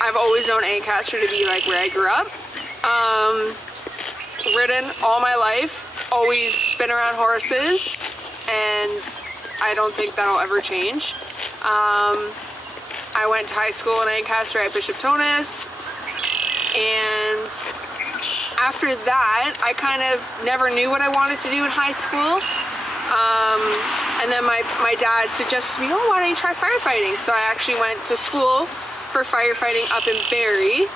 I've always known Ancaster to be like where I grew up. Ridden all my life, always been around horses, and I don't think that'll ever change. I went to high school in Ancaster at Bishop Tonus, and after that I kind of never knew what I wanted to do in high school. And then my dad suggested to me, oh, why don't you try firefighting? So I actually went to school for firefighting up in Barrie.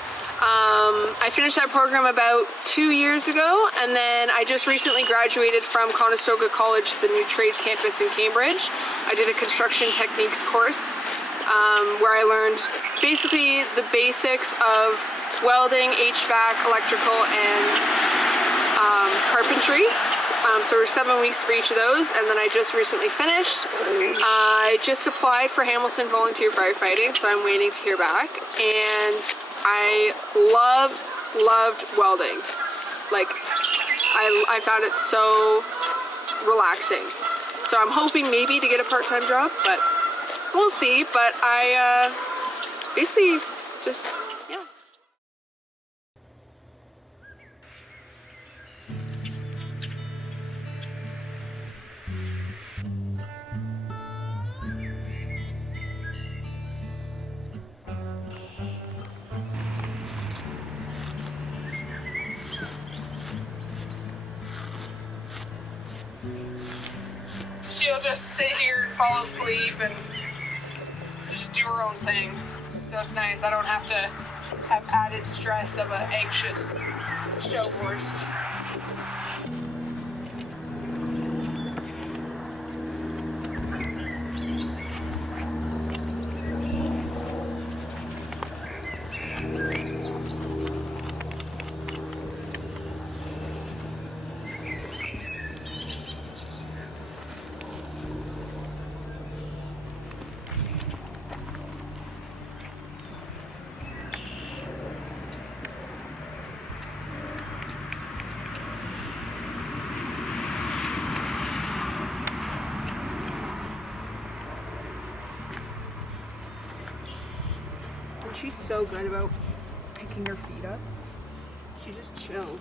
I finished that program about 2 years ago, and then I just recently graduated from Conestoga College, the new trades campus in Cambridge. I did a construction techniques course where I learned basically the basics of welding, HVAC, electrical, and carpentry. So we're 7 weeks for each of those, and then I just recently finished. I just applied for Hamilton Volunteer Firefighting, so I'm waiting to hear back. And I loved welding. Like, I found it so relaxing. So I'm hoping maybe to get a part-time job, but we'll see. But I basically just, yeah. She'll just sit here and fall asleep and just do her own thing. So it's nice. I don't have to have added stress of an anxious show horse. She's so good about picking her feet up. She just chills.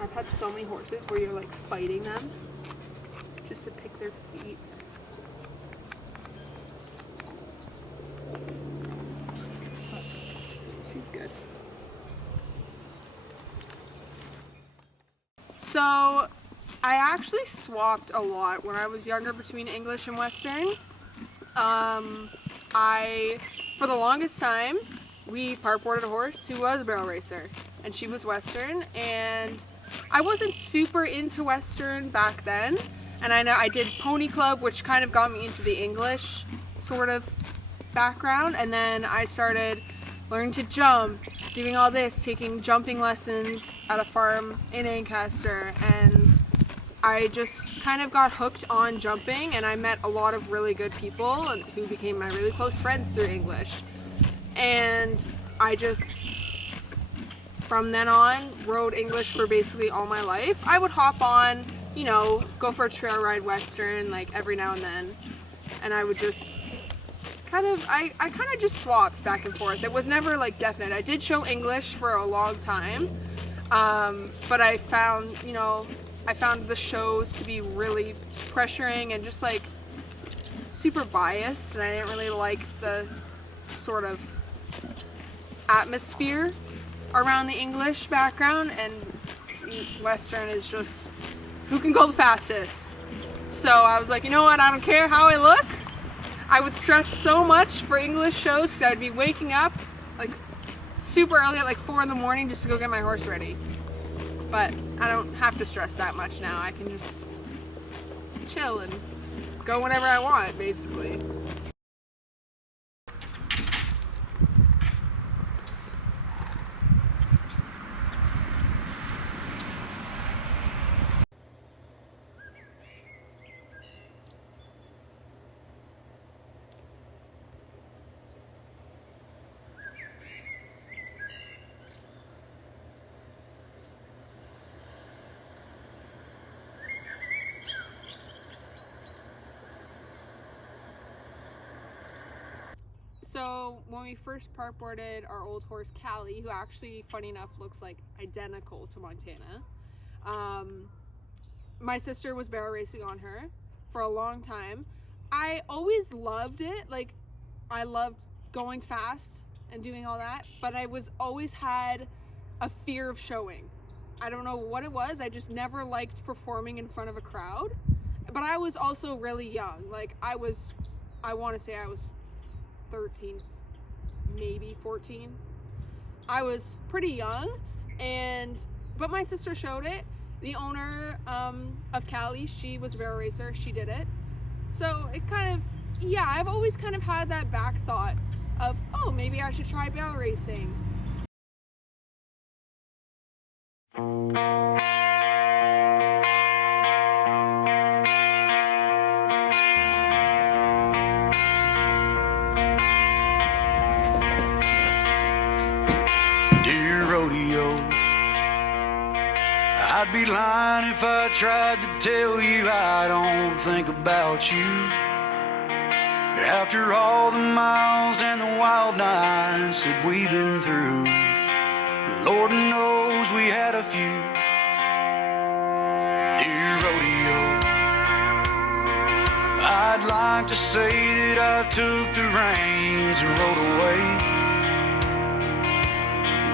I've had so many horses where you're like fighting them just to pick their feet. She's good. So I actually swapped a lot when I was younger between English and Western. For the longest time, we park-boarded a horse who was a barrel racer, and she was Western, and I wasn't super into Western back then, and I know I did Pony Club, which kind of got me into the English sort of background, and then I started learning to jump, doing all this, taking jumping lessons at a farm in Ancaster, and I just kind of got hooked on jumping, and I met a lot of really good people who became my really close friends through English. And I just, from then on, rode English for basically all my life. I would hop on, you know, go for a trail ride Western like every now and then, and I would just kind of, I kind of just swapped back and forth. It was never like definite. I did show English for a long time, but I found, you know, I found the shows to be really pressuring and just like super biased, and I didn't really like the sort of atmosphere around the English background, and Western is just who can go the fastest. So I was like, you know what, I don't care how I look. I would stress so much for English shows because I would be waking up like super early at like 4 in the morning just to go get my horse ready. But I don't have to stress that much now. I can just chill and go whenever I want, basically. when we first park boarded our old horse Callie, who actually, funny enough, looks like identical to Montana. My sister was barrel racing on her for a long time. I always loved it. Like, I loved going fast and doing all that, but I was always had a fear of showing. I don't know what it was. I just never liked performing in front of a crowd. But I was also really young. Like, I want to say I was 13, maybe 14. I was pretty young, but my sister showed it. The owner of Callie, she was a barrel racer. She did it. So it kind of, yeah, I've always kind of had that back thought of, oh, maybe I should try barrel racing. Dear Rodeo, I'd be lying if I tried to tell you I don't think about you. After all the miles and the wild nights that we've been through, Lord knows we had a few. Dear Rodeo, I'd like to say that I took the reins and rode away.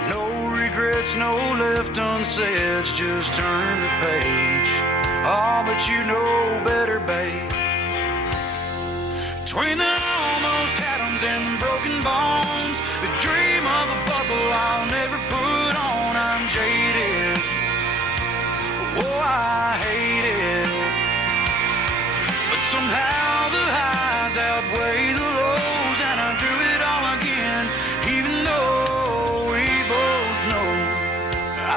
No regrets, no left unsaid, just turn the page. Oh, but you know better, babe. Between the almost atoms and the broken bones, the dream of a buckle I'll never put on. I'm jaded, oh, I hate it, but somehow the highs outweigh the lows, and I do it all again, even though we both know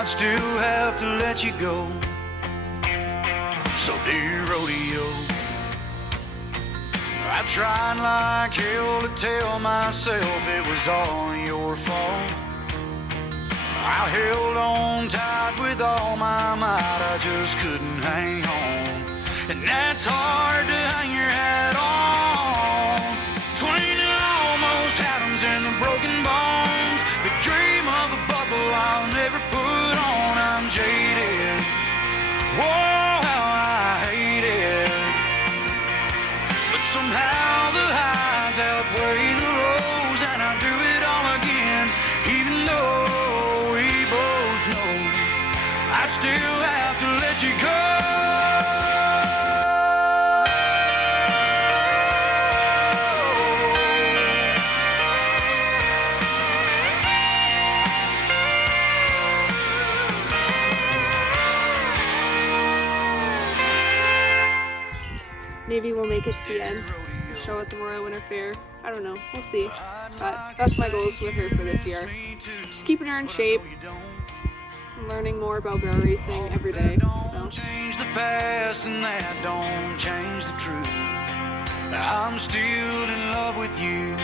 I'd still have to let you go. So dear Rodeo, I tried like hell to tell myself it was all your fault. I held on tight with all my might, I just couldn't hang on. And that's hard to hang your hat on. Between the almost atoms and the broken bones, the dream of a buckle I'll never put on. I'm jaded, oh, how I hate it, but somehow the highs outweigh the lows, and I do it all again, even though we both know I'd still have to let you go. Maybe we'll make it to the end, show at the Royal Winter Fair. I don't know, we'll see. But that's my goals with her for this year. Just keeping her in shape, and learning more about barrel racing every day. So Change the past and that don't change the truth. I'm still in love with you.